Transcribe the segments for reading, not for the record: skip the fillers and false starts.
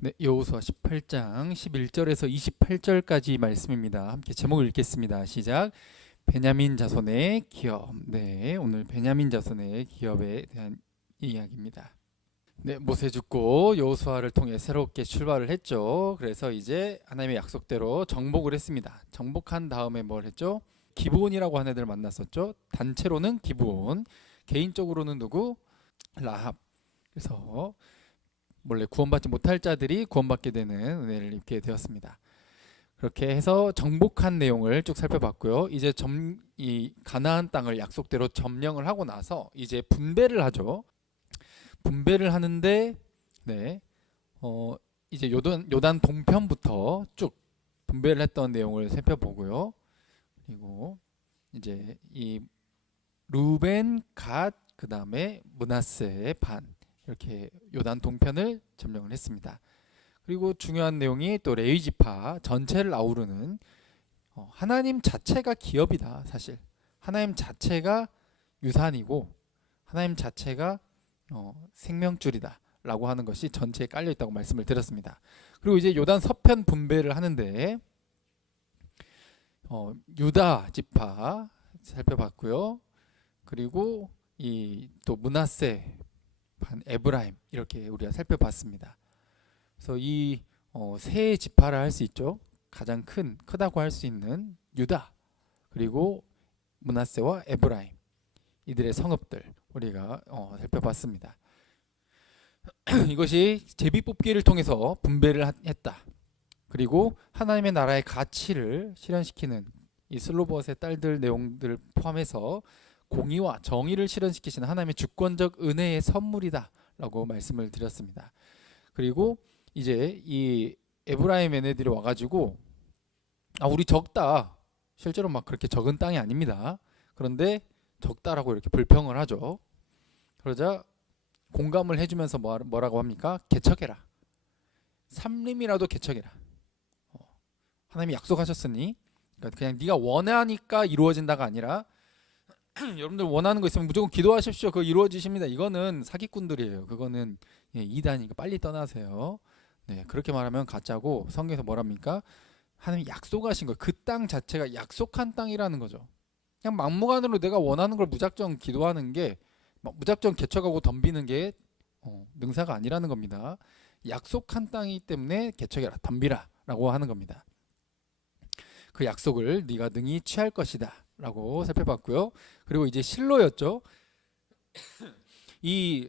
네, 여호수아 18장 11절에서 28절까지 말씀입니다. 함께 제목을 읽겠습니다. 시작. 베냐민 자손의 기업. 네, 오늘 베냐민 자손의 기업에 대한 이야기입니다. 네, 모세 죽고 여호수아를 통해 새롭게 출발을 했죠. 그래서 이제 하나님의 약속대로 정복을 했습니다. 정복한 다음에 뭘 했죠? 기브온이라고 하는 애들 만났었죠. 단체로는 기브온, 개인적으로는 누구? 라합. 그래서 원래 구원받지 못할 자들이 구원받게 되는 은혜를 입게 되었습니다. 그렇게 해서 정복한 내용을 쭉 살펴봤고요. 이제 이 가나안 땅을 약속대로 점령을 하고 나서 이제 분배를 하죠. 분배를 하는데 네, 이제 요단 동편부터 쭉 분배를 했던 내용을 살펴보고요. 그리고 이제 이 루벤, 갓, 그 다음에 므낫세의 반, 이렇게 요단 동편을 점령을 했습니다. 그리고 중요한 내용이 또 레위 지파 전체를 아우르는 하나님 자체가 기업이다. 사실 하나님 자체가 유산이고 하나님 자체가 생명줄이다 라고 하는 것이 전체에 깔려 있다고 말씀을 드렸습니다. 그리고 이제 요단 서편 분배를 하는데 유다 지파 살펴봤고요. 그리고 이 또 므낫세 반, 에브라임, 이렇게 우리가 살펴봤습니다. 그래서 이 세 지파라 할 수 있죠. 가장 크다고 할 수 있는 유다, 그리고 므낫세와 에브라임, 이들의 성읍들 우리가 살펴봤습니다. 이것이 제비뽑기를 통해서 분배를 했다. 그리고 하나님의 나라의 가치를 실현시키는 이 슬로봇의 딸들 내용들을 포함해서 공의와 정의를 실현시키시는 하나님의 주권적 은혜의 선물이다 라고 말씀을 드렸습니다. 그리고 이제 이 에브라임 얘네들이 와가지고 우리 적다, 실제로 막 그렇게 적은 땅이 아닙니다. 그런데 적다라고 이렇게 불평을 하죠. 그러자 공감을 해주면서 뭐라고 합니까? 개척해라, 삼림이라도 개척해라. 하나님이 약속하셨으니, 그러니까 그냥 네가 원하니까 이루어진다가 아니라 여러분들 원하는 거 있으면 무조건 기도하십시오. 그거 이루어지십니다. 이거는 사기꾼들이에요. 그거는 이단이니까 빨리 떠나세요. 네, 그렇게 말하면 가짜고, 성경에서 뭐랍니까? 하나님이 약속하신 거, 그 땅 자체가 약속한 땅이라는 거죠. 그냥 막무가내로 내가 원하는 걸 무작정 기도하는 게, 무작정 개척하고 덤비는 게 능사가 아니라는 겁니다. 약속한 땅이기 때문에 개척해라, 덤비라 라고 하는 겁니다. 그 약속을 네가 능히 취할 것이다 라고 살펴봤고요. 그리고 이제 실로였죠. 이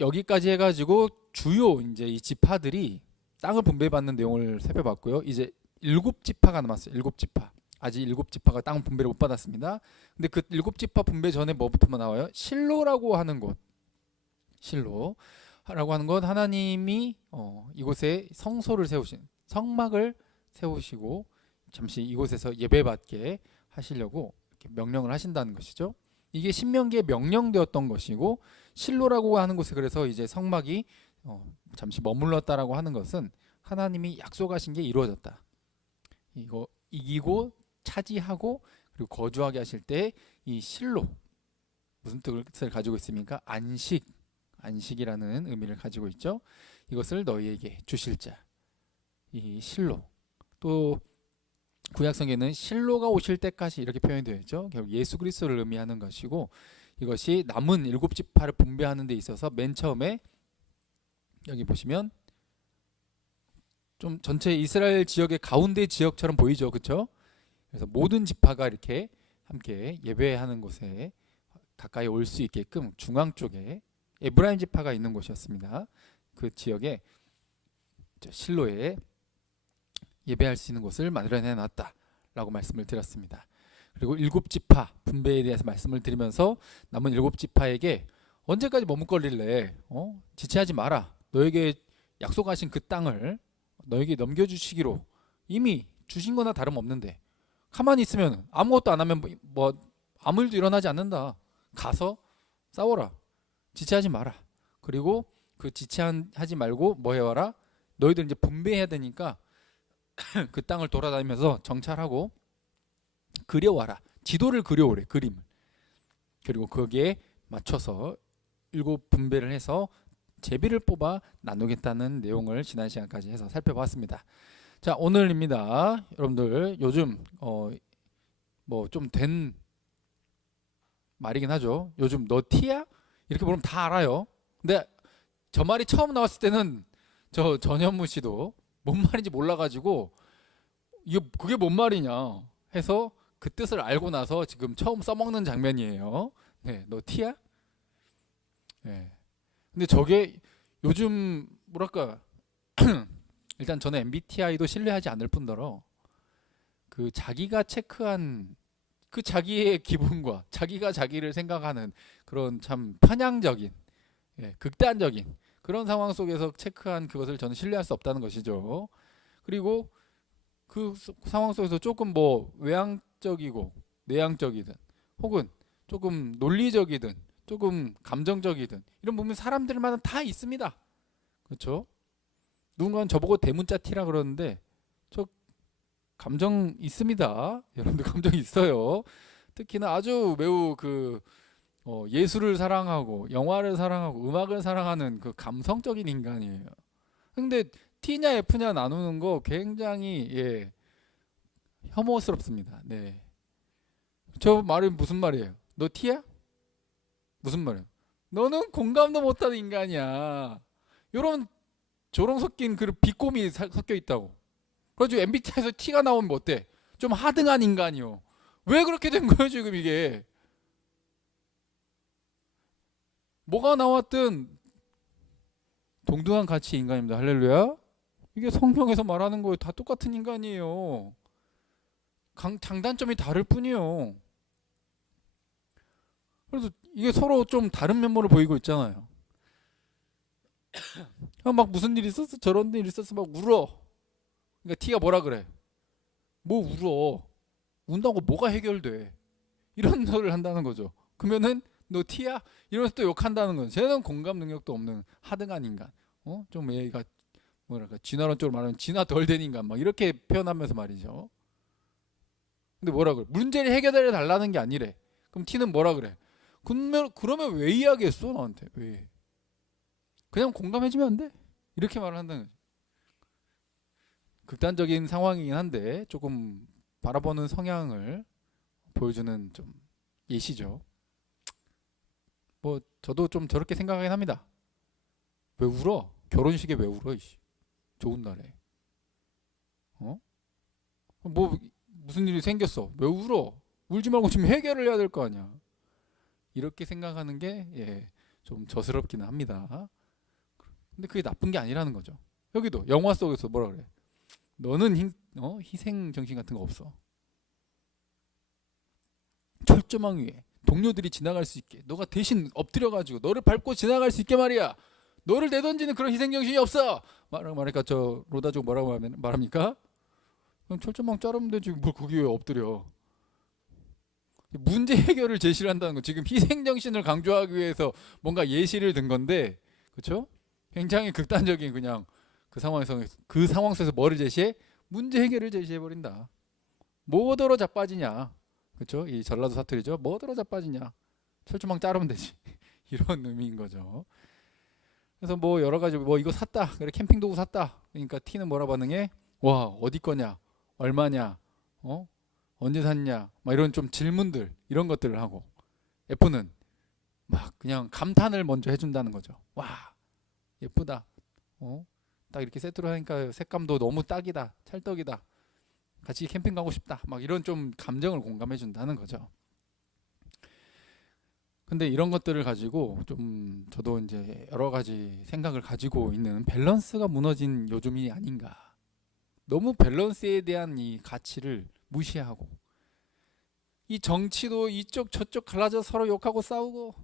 여기까지 해가지고 주요 이제 이 지파들이 땅을 분배받는 내용을 살펴봤고요. 이제 7지파가 남았어요. 7지파. 아직 7지파가 땅 분배를 못 받았습니다. 근데 그 7지파 분배 전에 뭐부터 나와요? 실로라고 하는 곳. 실로라고 하는 것, 하나님이 이곳에 성소를 세우신, 성막을 세우시고 잠시 이곳에서 예배받게 하시려고 이렇게 명령을 하신다는 것이죠. 이게 신명기에 명령되었던 것이고, 실로라고 하는 곳에 그래서 이제 성막이 잠시 머물렀다라고 하는 것은 하나님이 약속하신 게 이루어졌다. 이거 이기고 차지하고 그리고 거주하게 하실 때 이 실로, 무슨 뜻을 가지고 있습니까? 안식이라는 의미를 가지고 있죠. 이것을 너희에게 주실 자, 이 실로. 또 구약성경에는 실로가 오실 때까지 이렇게 표현이 되어 있죠. 결국 예수 그리스도를 의미하는 것이고, 이것이 남은 7지파를 분배하는 데 있어서 맨 처음에 여기 보시면 좀 전체 이스라엘 지역의 가운데 지역처럼 보이죠, 그렇죠? 그래서 모든 지파가 이렇게 함께 예배하는 곳에 가까이 올 수 있게끔 중앙 쪽에 에브라임 지파가 있는 곳이었습니다. 그 지역에 실로에 예배할 수 있는 곳을 마련해 놨다라고 말씀을 드렸습니다. 그리고 7지파 분배에 대해서 말씀을 드리면서 남은 7지파에게 언제까지 머뭇거릴래? 지체하지 마라. 너에게 약속하신 그 땅을 너에게 넘겨주시기로 이미 주신 거나 다름없는데, 가만히 있으면 아무것도 안 하면 뭐 아무 일도 일어나지 않는다. 가서 싸워라. 지체하지 마라. 그리고 그 지체하지 말고 뭐 해와라? 너희들 이제 분배해야 되니까 그 땅을 돌아다니면서 정찰하고 그려와라. 지도를 그려오래, 그림을. 그리고 거기에 맞춰서 7 분배를 해서 제비를 뽑아 나누겠다는 내용을 지난 시간까지 해서 살펴봤습니다. 자, 오늘입니다. 여러분들 요즘 뭐 좀 된 말이긴 하죠. 요즘 너 티야? 이렇게 물으면 다 알아요. 근데 저 말이 처음 나왔을 때는 저 전현무 씨도 뭔 말인지 몰라가지고 이게 그게 뭔 말이냐 해서 그 뜻을 알고 나서 지금 처음 써먹는 장면이에요. 네, 너 티야? 네. 근데 저게 요즘 뭐랄까 일단 저는 MBTI도 신뢰하지 않을 뿐더러 그 자기가 체크한 그 자기의 기분과 자기가 자기를 생각하는 그런 참 편향적인 극단적인 그런 상황 속에서 체크한 그것을 저는 신뢰할 수 없다는 것이죠. 그리고 그 상황 속에서 조금 뭐 외향적이고 내향적이든 혹은 조금 논리적이든 조금 감정적이든 이런 부분이 사람들마다 다 있습니다. 그렇죠? 누군가는 저보고 대문자 T라 그러는데 저 감정 있습니다. 여러분들 감정 있어요. 특히나 아주 매우 예술을 사랑하고 영화를 사랑하고 음악을 사랑하는 그 감성적인 인간이에요. 근데 T냐 F냐 나누는 거 굉장히 혐오스럽습니다. 네. 저 말이 무슨 말이에요? 너 T야? 무슨 말이야? 너는 공감도 못하는 인간이야. 요런 조롱 섞인 그 비꼬미 섞여 있다고. 그래가지고 MBTI에서 T가 나오면 뭐 어때? 좀 하등한 인간이요. 왜 그렇게 된 거예요 지금 이게? 뭐가 나왔든 동등한 가치 인간입니다. 할렐루야. 이게 성경에서 말하는 거예요. 다 똑같은 인간이에요. 장단점이 다를 뿐이요. 그래서 이게 서로 좀 다른 면모를 보이고 있잖아요. 막 무슨 일이 있었어? 저런 일이 있었어? 막 울어. 그러니까 T가 뭐라 그래? 뭐 울어? 운다고 뭐가 해결돼? 이런 소리를 한다는 거죠. 그러면은 너 T야? 이러면서 또 욕한다는 거죠. 쟤는 공감 능력도 없는 하등한 인간. 좀 얘가 뭐랄까 진화론적으로 말하면 진화 덜 된 인간 막 이렇게 표현하면서 말이죠. 근데 뭐라 그래? 문제를 해결해 달라는 게 아니래. 그럼 T는 뭐라 그래? 그러면 왜 이야기했어 나한테? 왜? 그냥 공감해주면 안 돼? 이렇게 말을 한다는 거죠. 극단적인 상황이긴 한데 조금 바라보는 성향을 보여주는 좀 예시죠. 뭐 저도 좀 저렇게 생각하긴 합니다. 왜 울어? 결혼식에 왜 울어? 이씨. 좋은 날에. 뭐 무슨 일이 생겼어? 왜 울어? 울지 말고 지금 해결을 해야 될 거 아니야. 이렇게 생각하는 게 좀 저스럽기는 합니다. 근데 그게 나쁜 게 아니라는 거죠. 여기도 영화 속에서 뭐라 그래? 너는 희생 정신 같은 거 없어. 철조망 위에 동료들이 지나갈 수 있게 너가 대신 엎드려가지고 너를 밟고 지나갈 수 있게 말이야. 너를 내던지는 그런 희생 정신이 없어. 말하니까 저 로다족 뭐라고 말합니까? 그럼 철조망 자르면 되지 뭘 거기 왜 엎드려? 문제 해결을 제시를 한다는 거. 지금 희생 정신을 강조하기 위해서 뭔가 예시를 든 건데, 그렇죠? 굉장히 극단적인 그냥 그 상황 속에서 뭐를 제시해? 문제 해결을 제시해 버린다. 뭐더러 자빠지냐? 그렇죠? 이 전라도 사투리죠. 뭐더러 자빠지냐? 철조망 자르면 되지. 이런 의미인 거죠. 그래서 뭐 여러 가지 뭐 이거 샀다. 그래 캠핑 도구 샀다. 그러니까 T는 뭐라 반응해? 와 어디 거냐? 얼마냐? 언제 샀냐? 막 이런 좀 질문들 이런 것들을 하고 F는 막 그냥 감탄을 먼저 해준다는 거죠. 와 예쁘다. 딱 이렇게 세트로 하니까 색감도 너무 딱이다. 찰떡이다. 같이 캠핑 가고 싶다. 막 이런 좀 감정을 공감해 준다는 거죠. 근데 이런 것들을 가지고 좀 저도 이제 여러 가지 생각을 가지고 있는 밸런스가 무너진 요즘이 아닌가. 너무 밸런스에 대한 이 가치를 무시하고 이 정치도 이쪽 저쪽 갈라져 서로 욕하고 싸우고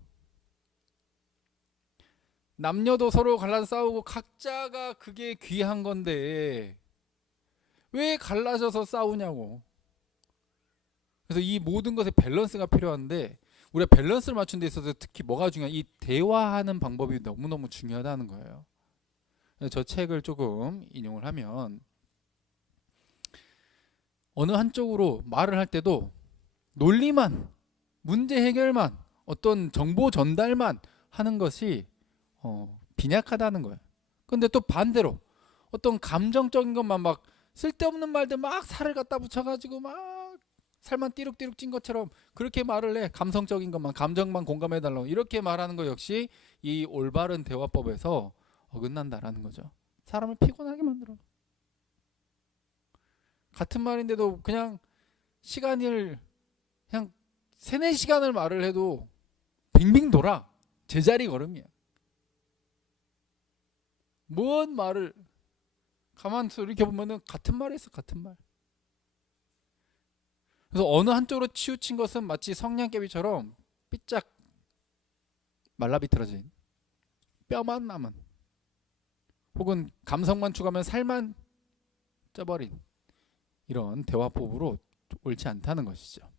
남녀도 서로 갈라져 싸우고 각자가 그게 귀한 건데 왜 갈라져서 싸우냐고. 그래서 이 모든 것에 밸런스가 필요한데 우리가 밸런스를 맞춘 데 있어서 특히 뭐가 중요한 이 대화하는 방법이 너무너무 중요하다는 거예요. 저 책을 조금 인용을 하면 어느 한쪽으로 말을 할 때도 논리만 문제 해결만 어떤 정보 전달만 하는 것이 빈약하다는 거예요. 근데 또 반대로 어떤 감정적인 것만 막 쓸데없는 말들 막 살을 갖다 붙여가지고 막 살만 띠룩띠룩 찐 것처럼 그렇게 말을 해. 감성적인 것만, 감정만 공감해달라고 이렇게 말하는 거 역시 이 올바른 대화법에서 어긋난다라는 거죠. 사람을 피곤하게 만들어. 같은 말인데도 그냥 시간을 그냥 3-4시간을 말을 해도 빙빙 돌아. 제자리 걸음이야. 뭔 말을 가만히 이렇게 보면은 같은 말했어, 같은 말. 그래서 어느 한쪽으로 치우친 것은 마치 성냥개비처럼 삐짝 말라비틀어진 뼈만 남은, 혹은 감성만 추가하면 살만 쪄버린 이런 대화법으로 옳지 않다는 것이죠.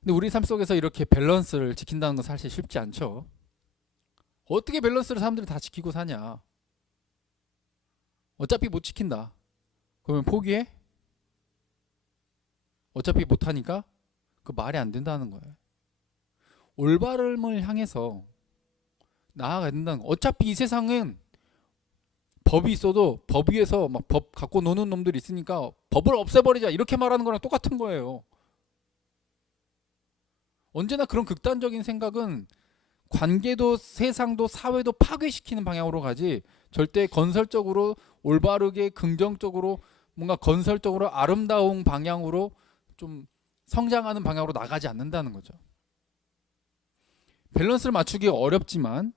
근데 우리 삶 속에서 이렇게 밸런스를 지킨다는 건 사실 쉽지 않죠. 어떻게 밸런스를 사람들이 다 지키고 사냐. 어차피 못 지킨다. 그러면 포기해? 어차피 못하니까? 그 말이 안 된다는 거예요. 올바름을 향해서 나아가야 된다는 거예요. 어차피 이 세상은 법이 있어도 법 위에서 막 법 갖고 노는 놈들이 있으니까 법을 없애버리자 이렇게 말하는 거랑 똑같은 거예요. 언제나 그런 극단적인 생각은 관계도 세상도 사회도 파괴시키는 방향으로 가지 절대 건설적으로 올바르게 긍정적으로 뭔가 건설적으로 아름다운 방향으로 좀 성장하는 방향으로 나가지 않는다는 거죠. 밸런스를 맞추기가 어렵지만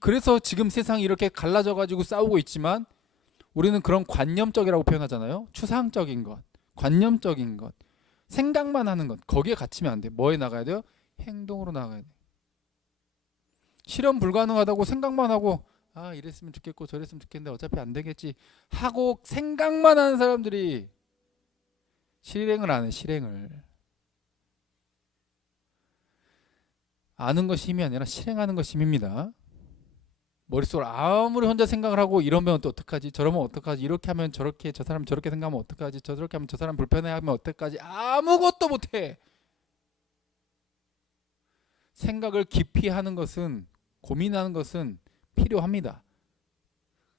그래서 지금 세상이 이렇게 갈라져 가지고 싸우고 있지만 우리는 그런 관념적이라고 표현하잖아요. 추상적인 것, 관념적인 것, 생각만 하는 것, 거기에 갇히면 안 돼. 뭐에 나가야 돼요? 행동으로 나가야 돼. 실현 불가능하다고 생각만 하고 이랬으면 좋겠고 저랬으면 좋겠는데 어차피 안 되겠지 하고 생각만 하는 사람들이 실행을 안 해. 실행을. 아는 것이 힘이 아니라 실행하는 것이 힘입니다. 머릿속으로 아무리 혼자 생각을 하고 이러면 또 어떡하지, 저러면 어떡하지, 이렇게 하면 저렇게, 저 사람 저렇게 생각하면 어떡하지, 저렇게 하면 저 사람 불편해하면 어떡하지, 아무것도 못해. 생각을 깊이 하는 것은, 고민하는 것은 필요합니다.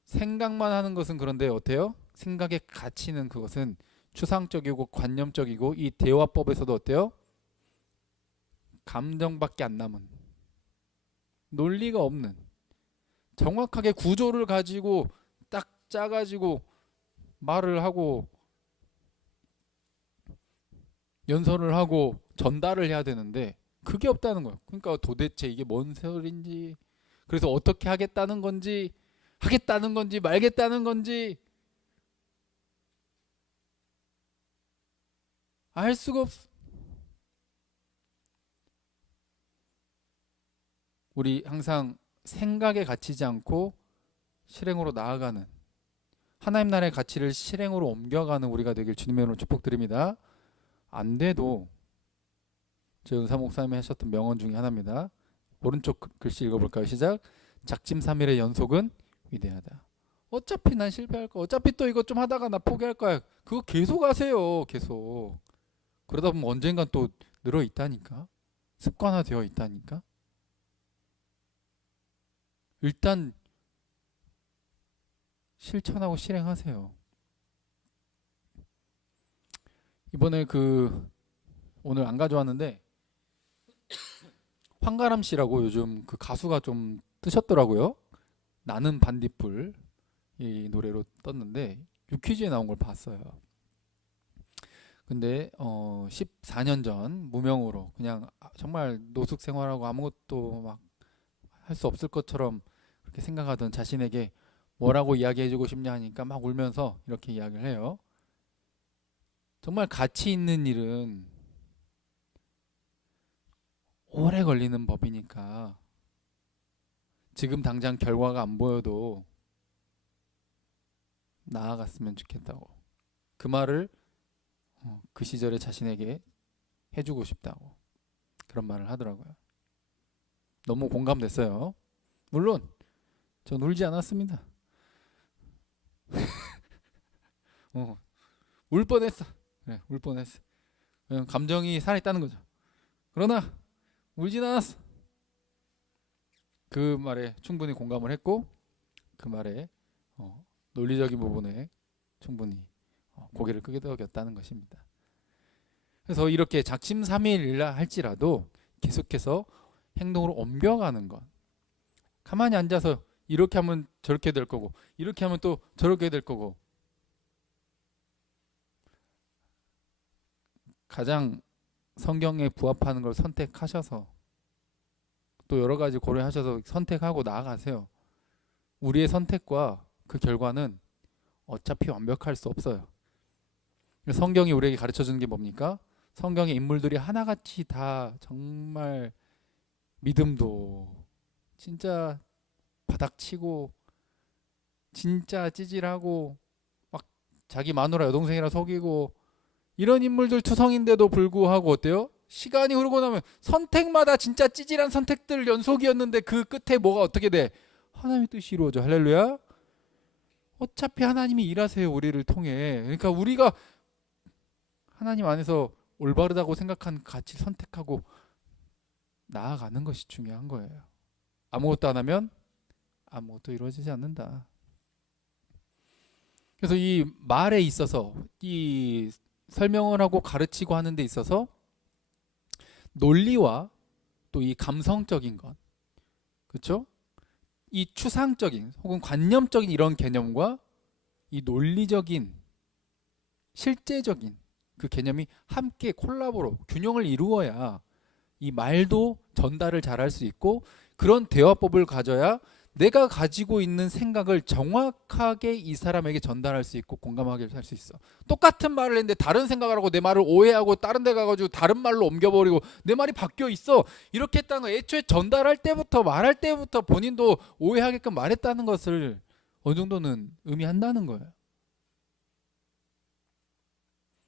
생각만 하는 것은 그런데 어때요? 생각에 갇히는 그것은 추상적이고 관념적이고 이 대화법에서도 어때요? 감정밖에 안 남은, 논리가 없는, 정확하게 구조를 가지고 딱 짜가지고 말을 하고 연설을 하고 전달을 해야 되는데 그게 없다는 거예요. 그러니까 도대체 이게 뭔 소린지, 그래서 어떻게 하겠다는 건지 말겠다는 건지 알 수가 없어. 우리 항상 생각에 갇히지 않고 실행으로 나아가는, 하나님 나라의 가치를 실행으로 옮겨가는 우리가 되길 주님의 이름으로 축복드립니다. 안 돼도 저 은사 목사님이 하셨던 명언 중에 하나입니다. 오른쪽 글씨 읽어볼까요? 시작. 작심삼일의 연속은 위대하다. 어차피 난 실패할 거야. 어차피 또 이거 좀 하다가 나 포기할 거야. 그거 계속 하세요. 계속. 그러다 보면 언젠간 또 늘어 있다니까. 습관화되어 있다니까. 일단 실천하고 실행하세요. 이번에 오늘 안 가져왔는데 황가람 씨라고 요즘 그 가수가 좀 뜨셨더라고요. 나는 반딧불 이 노래로 떴는데 유퀴즈에 나온 걸 봤어요. 근데 14년 전 무명으로 그냥 정말 노숙 생활하고 아무것도 막 할 수 없을 것처럼 그렇게 생각하던 자신에게 뭐라고 이야기해주고 싶냐 하니까 막 울면서 이렇게 이야기를 해요. 정말 가치 있는 일은 오래 걸리는 법이니까 지금 당장 결과가 안 보여도 나아갔으면 좋겠다고. 그 말을 그 시절의 자신에게 해주고 싶다고 그런 말을 하더라고요. 너무 공감됐어요. 물론 전 울지 않았습니다. 울 뻔했어. 그래, 울 뻔했어. 감정이 살아있다는 거죠. 그러나 울진 않았어. 그 말에 충분히 공감을 했고 그 말에 논리적인 부분에 충분히 고개를 끄덕였다는 것입니다. 그래서 이렇게 작심삼일이라 할지라도 계속해서 행동으로 옮겨가는 것. 가만히 앉아서 이렇게 하면 저렇게 될 거고 이렇게 하면 또 저렇게 될 거고 가장 성경에 부합하는 걸 선택하셔서 또 여러 가지 고려하셔서 선택하고 나아가세요. 우리의 선택과 그 결과는 어차피 완벽할 수 없어요. 성경이 우리에게 가르쳐 주는 게 뭡니까? 성경의 인물들이 하나같이 다 정말 믿음도 진짜 바닥치고 진짜 찌질하고 막 자기 마누라 여동생이라 속이고 이런 인물들 투성인데도 불구하고 어때요? 시간이 흐르고 나면 선택마다 진짜 찌질한 선택들 연속이었는데 그 끝에 뭐가 어떻게 돼? 하나님의 뜻이 이루어져. 할렐루야. 어차피 하나님이 일하세요. 우리를 통해. 그러니까 우리가 하나님 안에서 올바르다고 생각한 가치 선택하고 나아가는 것이 중요한 거예요. 아무것도 안 하면 아무것도 이루어지지 않는다. 그래서 이 말에 있어서 이 설명을 하고 가르치고 하는 데 있어서 논리와 또 이 감성적인 것, 그렇죠? 이 추상적인 혹은 관념적인 이런 개념과 이 논리적인 실제적인 그 개념이 함께 콜라보로 균형을 이루어야 이 말도 전달을 잘할 수 있고 그런 대화법을 가져야 내가 가지고 있는 생각을 정확하게 이 사람에게 전달할 수 있고 공감하게 할 수 있어. 똑같은 말을 했는데 다른 생각을 하고 내 말을 오해하고 다른 데 가가지고 다른 말로 옮겨버리고 내 말이 바뀌어 있어. 이렇게 했다는 거 애초에 전달할 때부터 말할 때부터 본인도 오해하게끔 말했다는 것을 어느 정도는 의미한다는 거예요.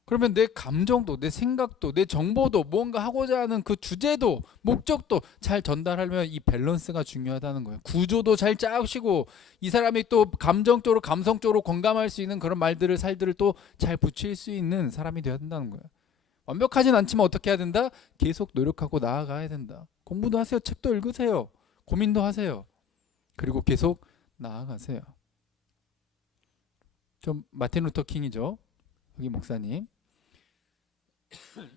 그러면 내 감정도 내 생각도 내 정보도 뭔가 하고자 하는 그 주제도 목적도 잘 전달하려면 이 밸런스가 중요하다는 거예요. 구조도 잘 짜시고 이 사람이 또 감정적으로 감성적으로 공감할 수 있는 그런 말들을 살들을 또 잘 붙일 수 있는 사람이 되어야 된다는 거예요. 완벽하진 않지만 어떻게 해야 된다? 계속 노력하고 나아가야 된다. 공부도 하세요. 책도 읽으세요. 고민도 하세요. 그리고 계속 나아가세요. 좀 마틴 루터 킹이죠. 여기 목사님.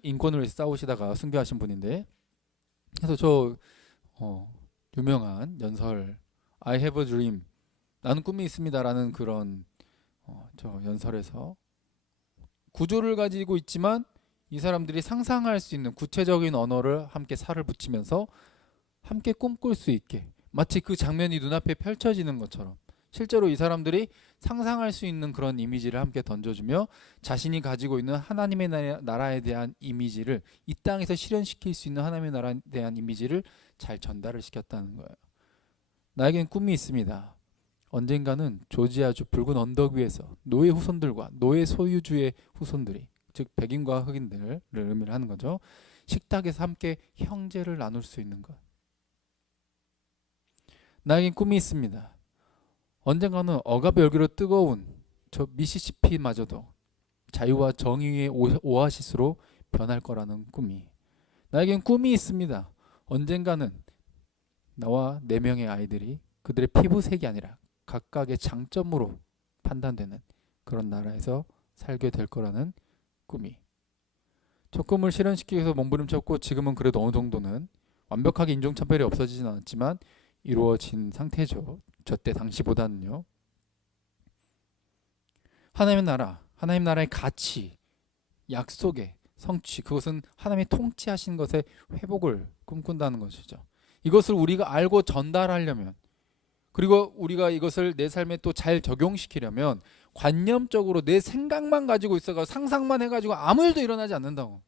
인권을 위해서 싸우시다가 순교하신 분인데 그래서 저 유명한 연설 I have a dream 나는 꿈이 있습니다라는 그런 저 연설에서 구조를 가지고 있지만 이 사람들이 상상할 수 있는 구체적인 언어를 함께 살을 붙이면서 함께 꿈꿀 수 있게 마치 그 장면이 눈앞에 펼쳐지는 것처럼 실제로 이 사람들이 상상할 수 있는 그런 이미지를 함께 던져주며 자신이 가지고 있는 하나님의 나라에 대한 이미지를 이 땅에서 실현시킬 수 있는 하나님의 나라에 대한 이미지를 잘 전달을 시켰다는 거예요. 나에겐 꿈이 있습니다. 언젠가는 조지아주 붉은 언덕 위에서 노예 후손들과 노예 소유주의 후손들이 즉 백인과 흑인들을 의미를 하는 거죠. 식탁에서 함께 형제를 나눌 수 있는 것. 나에겐 꿈이 있습니다. 언젠가는 억압의 열기로 뜨거운 저 미시시피마저도 자유와 정의의 오아시스로 변할 거라는 꿈이. 나에겐 꿈이 있습니다. 언젠가는 나와 4명의 아이들이 그들의 피부색이 아니라 각각의 장점으로 판단되는 그런 나라에서 살게 될 거라는 꿈이. 저 꿈을 실현시키기 위해서 몸부림쳤고 지금은 그래도 어느 정도는 완벽하게 인종차별이 없어지진 않았지만 이루어진 상태죠. 저 때 당시보다는요. 하나님의 나라, 하나님 나라의 가치, 약속의 성취, 그것은 하나님이 통치하신 것의 회복을 꿈꾼다는 것이죠. 이것을 우리가 알고 전달하려면 그리고 우리가 이것을 내 삶에 또 잘 적용시키려면 관념적으로 내 생각만 가지고 있어가 상상만 해가지고 아무 일도 일어나지 않는다고.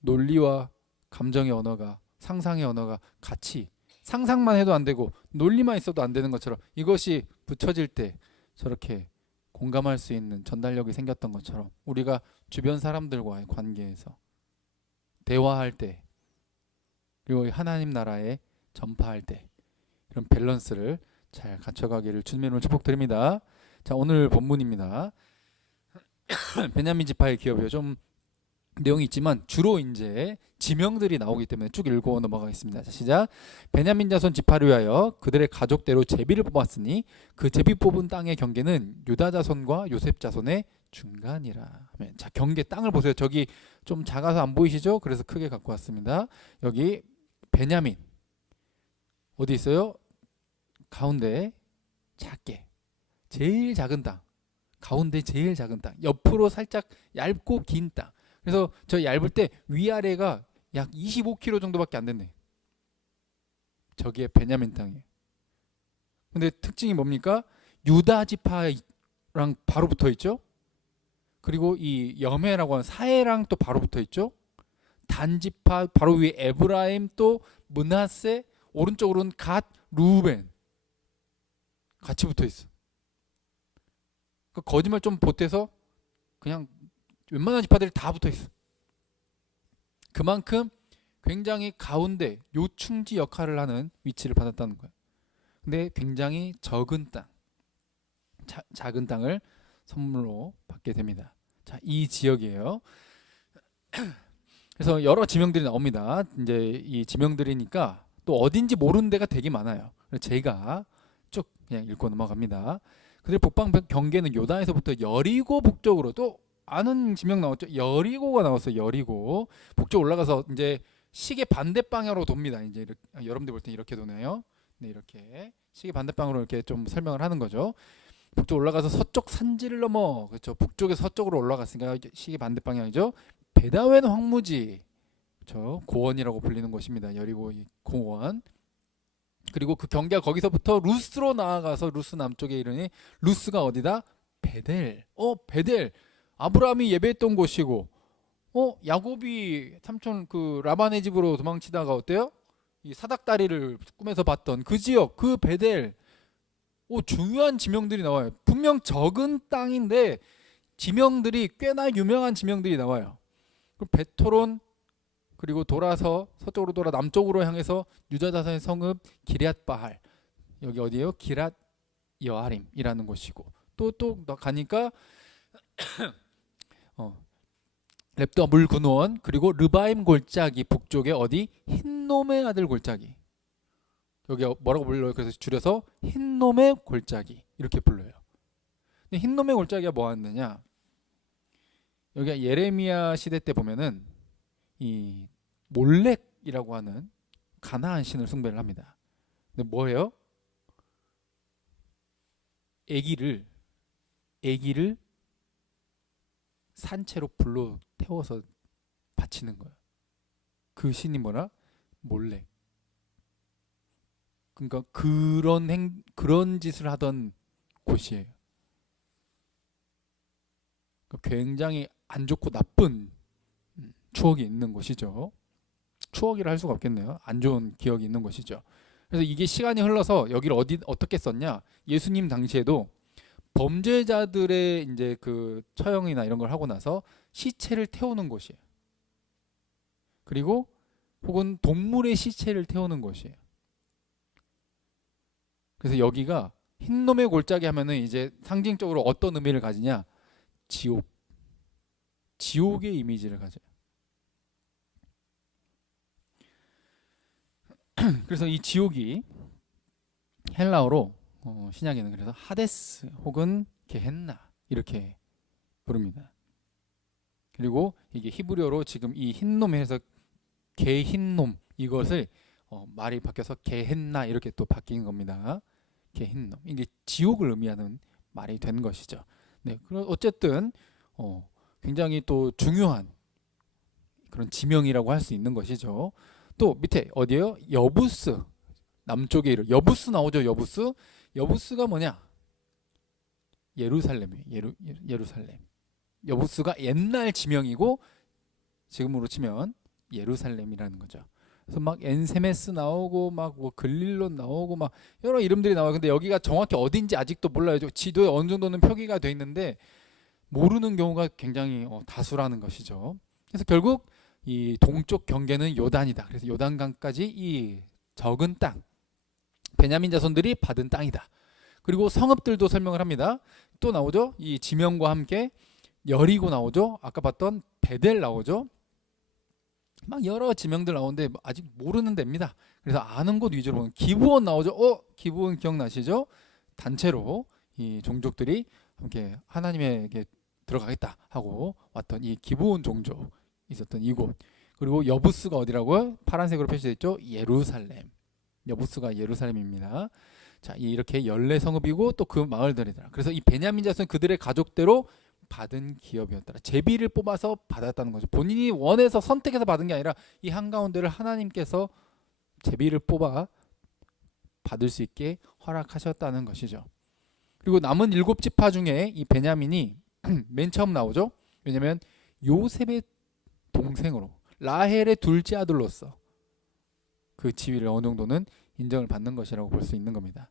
논리와 감정의 언어가 상상의 언어가 같이 상상만 해도 안 되고 논리만 있어도 안 되는 것처럼 이것이 붙여질 때 저렇게 공감할 수 있는 전달력이 생겼던 것처럼 우리가 주변 사람들과의 관계에서 대화할 때 그리고 하나님 나라에 전파할 때 이런 밸런스를 잘 갖춰가기를 주님으로 축복드립니다. 자, 오늘 본문입니다. 베냐민 지파의 기업이요. 좀 내용이 있지만 주로 이제 지명들이 나오기 때문에 쭉 읽고 넘어가겠습니다. 자, 시작. 베냐민 자손 지파를 위하여 그들의 가족대로 제비를 뽑았으니 그 제비 뽑은 땅의 경계는 유다 자손과 요셉 자손의 중간이라. 아멘. 자, 경계 땅을 보세요. 저기 좀 작아서 안 보이시죠? 그래서 크게 갖고 왔습니다. 여기 베냐민 어디 있어요? 가운데 작게 제일 작은 땅, 가운데 제일 작은 땅, 옆으로 살짝 얇고 긴 땅. 그래서 저 얇을 때 위아래가 약 25km 정도밖에 안 됐네. 저기에 베냐민 땅이에요. 근데 특징이 뭡니까? 유다 지파랑 바로 붙어 있죠. 그리고 이 여메라고 하는 사해랑 또 바로 붙어 있죠. 단 지파 바로 위에 에브라임, 또 므낫세, 오른쪽으로는 갓, 루벤 같이 붙어 있어. 그러니까 거짓말 좀 보태서 그냥 웬만한 지파들이 다 붙어 있어. 그만큼 굉장히 가운데 요충지 역할을 하는 위치를 받았다는 거예요. 근데 굉장히 적은 땅, 작은 땅을 선물로 받게 됩니다. 자, 이 지역이에요. 그래서 여러 지명들이 나옵니다. 이제 이 지명들이니까 또 어딘지 모르는 데가 되게 많아요. 그래서 제가 쭉 그냥 읽고 넘어갑니다. 그들 북방 경계는 요단에서부터 여리고 북쪽으로, 또 아는 지명 나왔죠. 여리고가 나왔어요. 여리고 북쪽 올라가서 이제 시계 반대 방향으로 돕니다. 이제 이렇게, 여러분들 볼 때 이렇게 도네요. 네, 이렇게 시계 반대 방향으로 이렇게 좀 설명을 하는 거죠. 북쪽 올라가서 서쪽 산지를 넘어, 그렇죠. 북쪽에서 서쪽으로 올라갔으니까 시계 반대 방향이죠. 베다웬 황무지, 그렇죠. 고원이라고 불리는 곳입니다. 여리고 고원. 그리고 그 경계가 거기서부터 루스로 나아가서 루스 남쪽에 이르니, 루스가 어디다? 베델. 베델. 아브라함이 예배했던 곳이고, 야곱이 삼촌 그 라반의 집으로 도망치다가 어때요? 이 사닥다리를 꿈에서 봤던 그 지역, 그 베델. 중요한 지명들이 나와요. 분명 적은 땅인데 지명들이 꽤나 유명한 지명들이 나와요. 베토론, 그리고 돌아서 서쪽으로 돌아 남쪽으로 향해서 유다 자손의 성읍 기럇바할, 여기 어디예요? 기랏 여아림이라는 곳이고, 또 가니까 렙더 물 근원, 그리고 르바임 골짜기 북쪽에 어디? 흰놈의 아들 골짜기. 여기 뭐라고 불러요? 그래서 줄여서 흰놈의 골짜기 이렇게 불러요. 근데 흰놈의 골짜기가 뭐였느냐? 여기가 예레미야 시대 때 보면은 이 몰렉이라고 하는 가나안 신을 숭배를 합니다. 근데 뭐예요? 애기를 산채로 불로 태워서 바치는 거예요. 그 신이 뭐라? 몰렉. 그러니까 그런 짓을 하던 곳이에요. 그러니까 굉장히 안 좋고 나쁜 추억이 있는 곳이죠. 추억이라 할 수가 없겠네요. 안 좋은 기억이 있는 곳이죠. 그래서 이게 시간이 흘러서 여기를 어떻게 썼냐? 예수님 당시에도 범죄자들의 이제 그 처형이나 이런 걸 하고 나서 시체를 태우는 곳이에요. 그리고 혹은 동물의 시체를 태우는 곳이에요. 그래서 여기가 흰놈의 골짜기 하면은 이제 상징적으로 어떤 의미를 가지냐? 지옥의 이미지를 가져요. 그래서 이 지옥이 헬라어로 신약에는 그래서 하데스 혹은 게헨나 이렇게 부릅니다. 그리고 이게 히브리어로 지금 이 흰놈에서 게흰놈, 이것을 말이 바뀌어서 게헨나 이렇게 또 바뀐 겁니다. 게흰놈, 이게 지옥을 의미하는 말이 된 것이죠. 네, 그럼 어쨌든 굉장히 또 중요한 그런 지명이라고 할 수 있는 것이죠. 또 밑에 어디에요? 여부스, 남쪽에 이르 여부스 나오죠. 여부스가 뭐냐? 예루살렘이에요. 예루살렘. 여부스가 옛날 지명이고 지금으로 치면 예루살렘이라는 거죠. 그래서 막 엔세메스 나오고 막 뭐 글릴론 나오고 막 여러 이름들이 나와요. 근데 여기가 정확히 어딘지 아직도 몰라요. 지도에 어느 정도는 표기가 돼 있는데 모르는 경우가 굉장히 다수라는 것이죠. 그래서 결국 이 동쪽 경계는 요단이다. 그래서 요단강까지 이 적은 땅, 베냐민 자손들이 받은 땅이다. 그리고 성읍들도 설명을 합니다. 또 나오죠. 이 지명과 함께 여리고 나오죠. 아까 봤던 베델 나오죠. 막 여러 지명들 나오는데 아직 모르는 데입니다. 그래서 아는 곳 위주로 보면 기브온 나오죠. 기브온 기억나시죠? 단체로 이 종족들이 함께 하나님에게 들어가겠다 하고 왔던 이 기브온 종족 있었던 이곳. 그리고 여부스가 어디라고요? 파란색으로 표시되어 있죠. 예루살렘. 여부스가 예루살렘입니다. 자, 이렇게 14성읍이고 또 그 마을들이더라. 그래서 이 베냐민 자손은 그들의 가족대로 받은 기업이었더라. 제비를 뽑아서 받았다는 거죠. 본인이 원해서 선택해서 받은 게 아니라 이 한가운데를 하나님께서 제비를 뽑아 받을 수 있게 허락하셨다는 것이죠. 그리고 남은 7지파 중에 이 베냐민이 맨 처음 나오죠. 왜냐하면 요셉의 동생으로 라헬의 둘째 아들로서 그 지위를 어느 정도는 인정을 받는 것이라고 볼 수 있는 겁니다.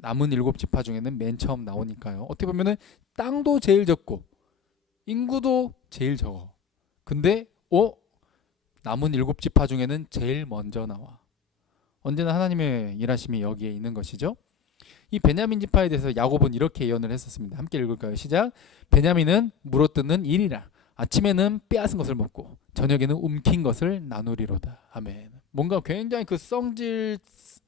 남은 7지파 중에는 맨 처음 나오니까요. 어떻게 보면은 땅도 제일 적고 인구도 제일 적어. 근데 남은 7지파 중에는 제일 먼저 나와. 언제나 하나님의 일하심이 여기에 있는 것이죠. 이 베냐민 지파에 대해서 야곱은 이렇게 예언을 했었습니다. 함께 읽을까요? 시작. 베냐민은 물어뜯는 일이라. 아침에는 빼앗은 것을 먹고 저녁에는 움킨 것을 나누리로다. 아멘. 뭔가 굉장히 그 성질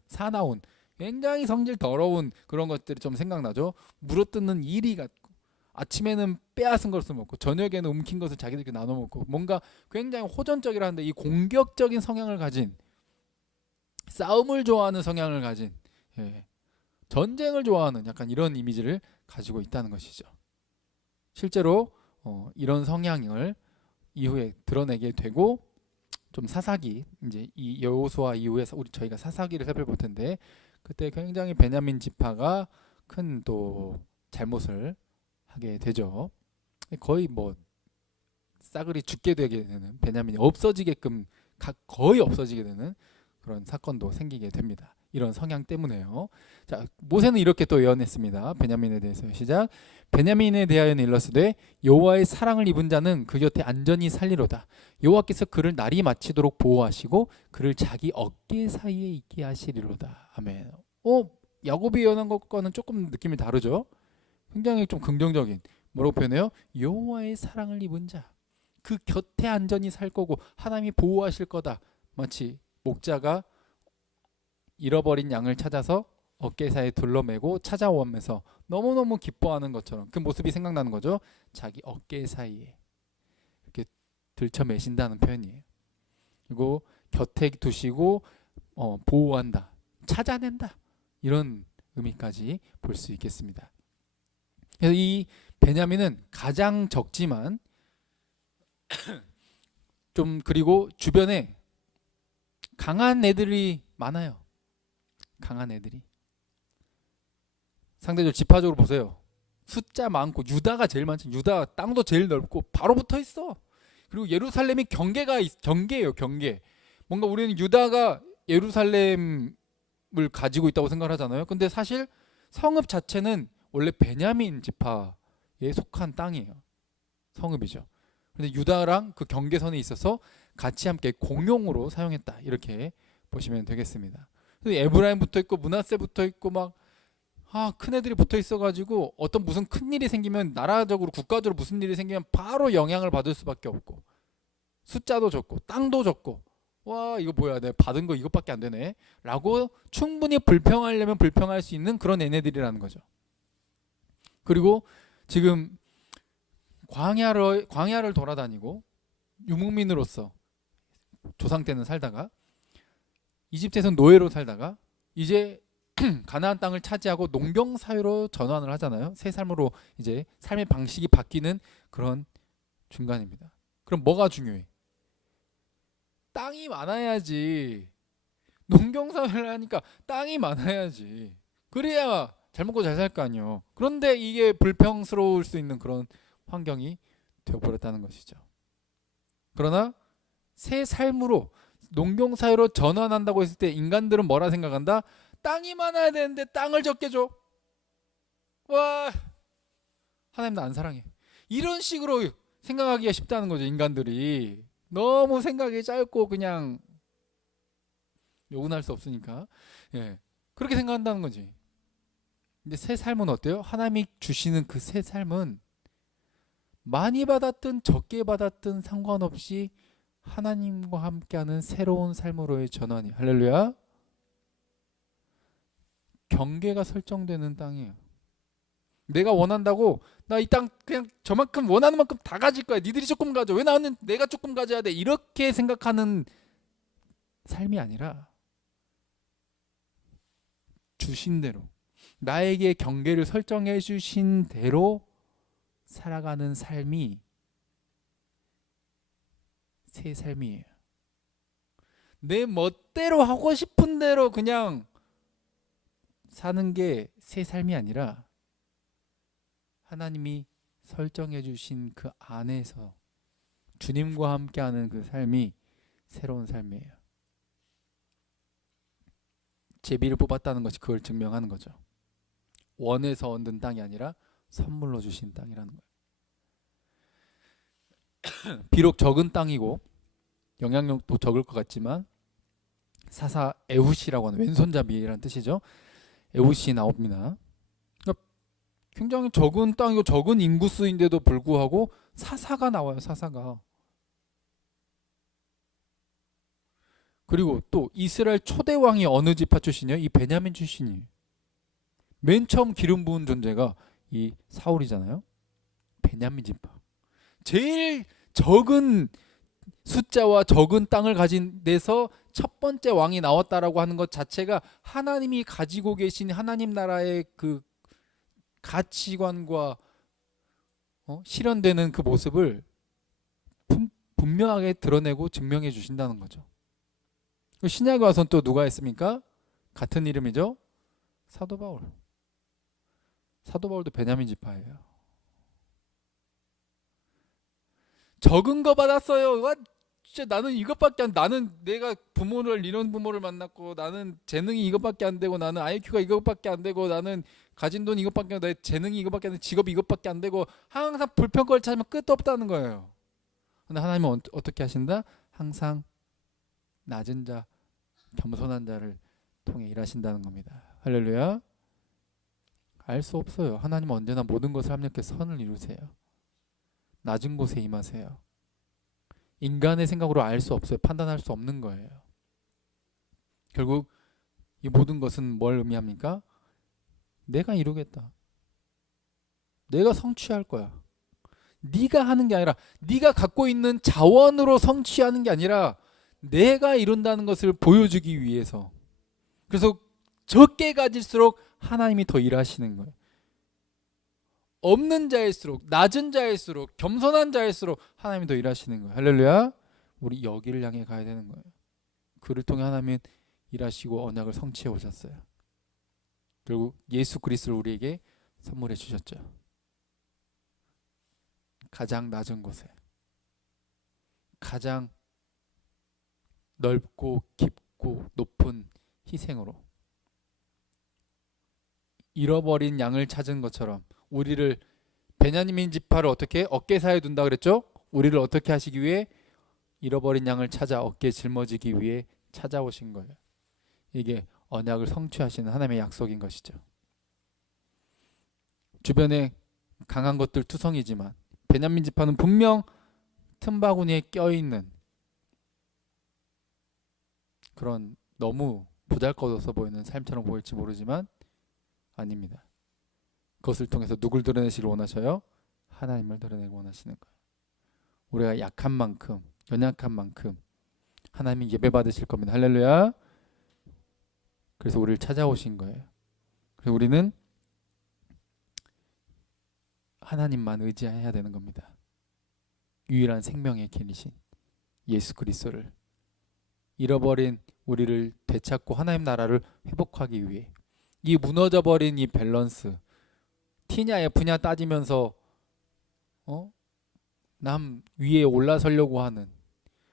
사나운, 굉장히 성질 더러운 그런 것들이 좀 생각나죠. 물어뜯는 일이 같고 아침에는 빼앗은 것을 먹고 저녁에는 움킨 것을 자기들끼리 나눠 먹고 뭔가 굉장히 호전적이라는데 이 공격적인 성향을 가진, 싸움을 좋아하는 성향을 가진, 전쟁을 좋아하는 약간 이런 이미지를 가지고 있다는 것이죠. 실제로 이런 성향을 이후에 드러내게 되고 좀 사사기, 이제 이 여호수아 이후에 저희가 사사기를 살펴볼 텐데 그때 굉장히 베냐민 지파가 큰 또 잘못을 하게 되죠. 거의 뭐 싸그리 죽게 되게 되는, 베냐민이 없어지게끔 거의 없어지게 되는 그런 사건도 생기게 됩니다. 이런 성향 때문에요. 자, 모세는 이렇게 또 예언했습니다. 베냐민에 대해서 시작. 베냐민에 대하여는 일렀으되 여호와의 사랑을 입은 자는 그 곁에 안전히 살리로다. 여호와께서 그를 날이 마치도록 보호하시고 그를 자기 어깨 사이에 있게 하시리로다. 아멘. 야곱이 예언한 것과는 조금 느낌이 다르죠. 굉장히 좀 긍정적인, 뭐라고 표현해요? 여호와의 사랑을 입은 자, 그 곁에 안전히 살 거고 하나님이 보호하실 거다. 마치 목자가 잃어버린 양을 찾아서 어깨 사이에 둘러매고 찾아오면서 너무너무 기뻐하는 것처럼 그 모습이 생각나는 거죠. 자기 어깨 사이에 이렇게 들쳐매신다는 표현이에요. 그리고 곁에 두시고 보호한다, 찾아낸다, 이런 의미까지 볼 수 있겠습니다. 그래서 이 베냐민은 가장 적지만 좀, 그리고 주변에 강한 애들이 많아요. 강한 애들이. 상대적으로 지파적으로 보세요. 숫자 많고 유다가 제일 많죠. 유다 땅도 제일 넓고 바로 붙어 있어. 그리고 예루살렘이 경계예요. 경계. 뭔가 우리는 유다가 예루살렘을 가지고 있다고 생각하잖아요. 근데 사실 성읍 자체는 원래 베냐민 지파에 속한 땅이에요. 성읍이죠. 근데 유다랑 그 경계선에 있어서 같이 함께 공용으로 사용했다, 이렇게 보시면 되겠습니다. 에브라임 붙어 있고 므낫세 붙어 있고 막 큰 애들이 붙어 있어가지고 어떤 무슨 큰 일이 생기면, 나라적으로 국가적으로 무슨 일이 생기면 바로 영향을 받을 수밖에 없고, 숫자도 적고 땅도 적고, 와 이거 뭐야, 내가 받은 거 이것밖에 안 되네 라고 충분히 불평하려면 불평할 수 있는 그런 애네들이라는 거죠. 그리고 지금 광야를 돌아다니고 유목민으로서 조상 때는 살다가 이집트에서 노예로 살다가 이제 가나안 땅을 차지하고 농경 사회로 전환을 하잖아요. 새 삶으로 이제 삶의 방식이 바뀌는 그런 중간입니다. 그럼 뭐가 중요해? 땅이 많아야지. 농경 사회를 하니까 땅이 많아야지. 그래야 잘 먹고 잘 살 거 아니에요. 그런데 이게 불평스러울 수 있는 그런 환경이 되어버렸다는 것이죠. 그러나 새 삶으로 농경 사회로 전환한다고 했을 때 인간들은 뭐라 생각한다? 땅이 많아야 되는데 땅을 적게 줘. 와, 하나님 나 안 사랑해. 이런 식으로 생각하기가 쉽다는 거죠. 인간들이 너무 생각이 짧고 그냥 요구할 수 없으니까 그렇게 생각한다는 거지. 근데 새 삶은 어때요? 하나님이 주시는 그 새 삶은 많이 받았든 적게 받았든 상관없이 하나님과 함께하는 새로운 삶으로의 전환이. 할렐루야. 경계가 설정되는 땅이에요. 내가 원한다고 나 이 땅 그냥 저만큼 원하는 만큼 다 가질 거야. 니들이 조금 가져. 왜 나는 내가 조금 가져야 돼? 이렇게 생각하는 삶이 아니라 주신 대로 나에게 경계를 설정해 주신 대로 살아가는 삶이 새 삶이에요. 내 멋대로 하고 싶은 대로 그냥 사는 게 새 삶이 아니라 하나님이 설정해 주신 그 안에서 주님과 함께하는 그 삶이 새로운 삶이에요. 제비를 뽑았다는 것이 그걸 증명하는 거죠. 원해서 얻는 땅이 아니라 선물로 주신 땅이라는 거예요. 비록 적은 땅이고 영향력도 적을 것 같지만 사사 에훗이라고 하는 왼손잡이라는 뜻이죠. 에훗이 나옵니다. 그러니까 굉장히 적은 땅이고 적은 인구수인데도 불구하고 사사가 나와요. 사사가. 그리고 또 이스라엘 초대 왕이 어느 지파 출신이에요? 이 베냐민 출신이에요. 맨 처음 기름 부은 존재가 이 사울이잖아요. 베냐민 지파. 제일 적은 숫자와 적은 땅을 가진 데서 첫 번째 왕이 나왔다라고 하는 것 자체가 하나님이 가지고 계신 하나님 나라의 그 가치관과 실현되는 그 모습을 분명하게 드러내고 증명해 주신다는 거죠. 신약에 와서는 또 누가 했습니까? 같은 이름이죠. 사도 바울. 사도 바울도 베냐민 지파예요. 적은 거 받았어요. 와, 진짜 나는 이것밖에 안. 나는 내가 이런 부모를 만났고, 나는 재능이 이것밖에 안 되고, 나는 IQ가 이것밖에 안 되고, 나는 가진 돈 이것밖에 안 되고, 내 재능이 이것밖에 안 되고, 직업이 이것밖에 안 되고, 항상 불평거리를 찾으면 끝도 없다는 거예요. 근데 하나님은 어떻게 하신다? 항상 낮은 자, 겸손한 자를 통해 일하신다는 겁니다. 할렐루야. 알 수 없어요. 하나님은 언제나 모든 것을 합력해서 선을 이루세요. 낮은 곳에 임하세요. 인간의 생각으로 알 수 없어요. 판단할 수 없는 거예요. 결국 이 모든 것은 뭘 의미합니까? 내가 이루겠다. 내가 성취할 거야. 네가 하는 게 아니라, 네가 갖고 있는 자원으로 성취하는 게 아니라 내가 이룬다는 것을 보여주기 위해서. 그래서 적게 가질수록 하나님이 더 일하시는 거예요. 없는 자일수록, 낮은 자일수록, 겸손한 자일수록 하나님이 더 일하시는 거예요. 할렐루야. 우리 여기를 향해 가야 되는 거예요. 그를 통해 하나님은 일하시고 언약을 성취해 오셨어요. 결국 예수 그리스도를 우리에게 선물해 주셨죠. 가장 낮은 곳에, 가장 넓고 깊고 높은 희생으로 잃어버린 양을 찾은 것처럼 우리를, 베냐민 지파를 어떻게 어깨 사이에 둔다 그랬죠? 우리를 어떻게 하시기 위해? 잃어버린 양을 찾아 어깨에 짊어지기 위해 찾아오신 거예요. 이게 언약을 성취하시는 하나님의 약속인 것이죠. 주변에 강한 것들 투성이지만 베냐민 지파는 분명 틈바구니에 껴있는 그런 너무 보잘것없어 보이는 삶처럼 보일지 모르지만 아닙니다. 그것을 통해서 누굴 드러내시길 원하셔요? 하나님을 드러내기 원하시는 거예요. 우리가 약한 만큼, 연약한 만큼 하나님이 예배 받으실 겁니다. 할렐루야. 그래서 우리를 찾아오신 거예요. 그래서 우리는 하나님만 의지해야 되는 겁니다. 유일한 생명의 길이신 예수 그리스도를, 잃어버린 우리를 되찾고 하나님 나라를 회복하기 위해 이 무너져버린 이 밸런스, T냐 F냐 따지면서 남 위에 올라서려고 하는,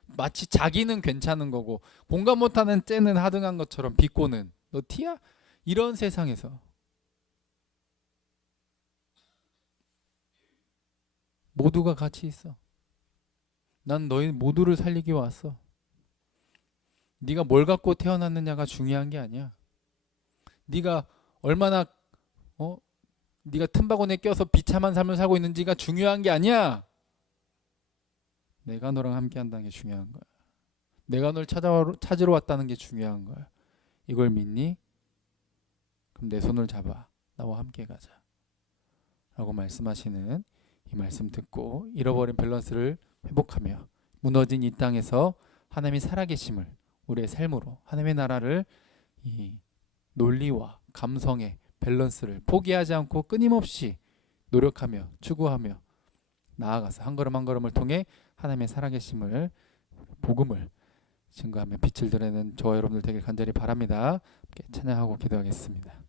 마치 자기는 괜찮은 거고 공감 못하는 쟤는 하등한 것처럼 비꼬는, 너 T야? 이런 세상에서 모두가 같이 있어. 난 너희 모두를 살리기 왔어. 네가 뭘 갖고 태어났느냐가 중요한 게 아니야. 네가 얼마나 네가 틈바구니에 껴서 비참한 삶을 살고 있는지가 중요한 게 아니야. 내가 너랑 함께 한다는 게 중요한 거야. 내가 널 찾으러 왔다는 게 중요한 거야. 이걸 믿니? 그럼 내 손을 잡아. 나와 함께 가자. 라고 말씀하시는 이 말씀 듣고 잃어버린 밸런스를 회복하며 무너진 이 땅에서 하나님이 살아계심을 우리의 삶으로 하나님의 나라를 이 논리와 감성의 밸런스를 포기하지 않고 끊임없이 노력하며 추구하며 나아가서 한 걸음 한 걸음을 통해 하나님의 살아계심을 복음을 증거하며 빛을 드러내는 저와 여러분들 되길 간절히 바랍니다. 함께 찬양하고 기도하겠습니다.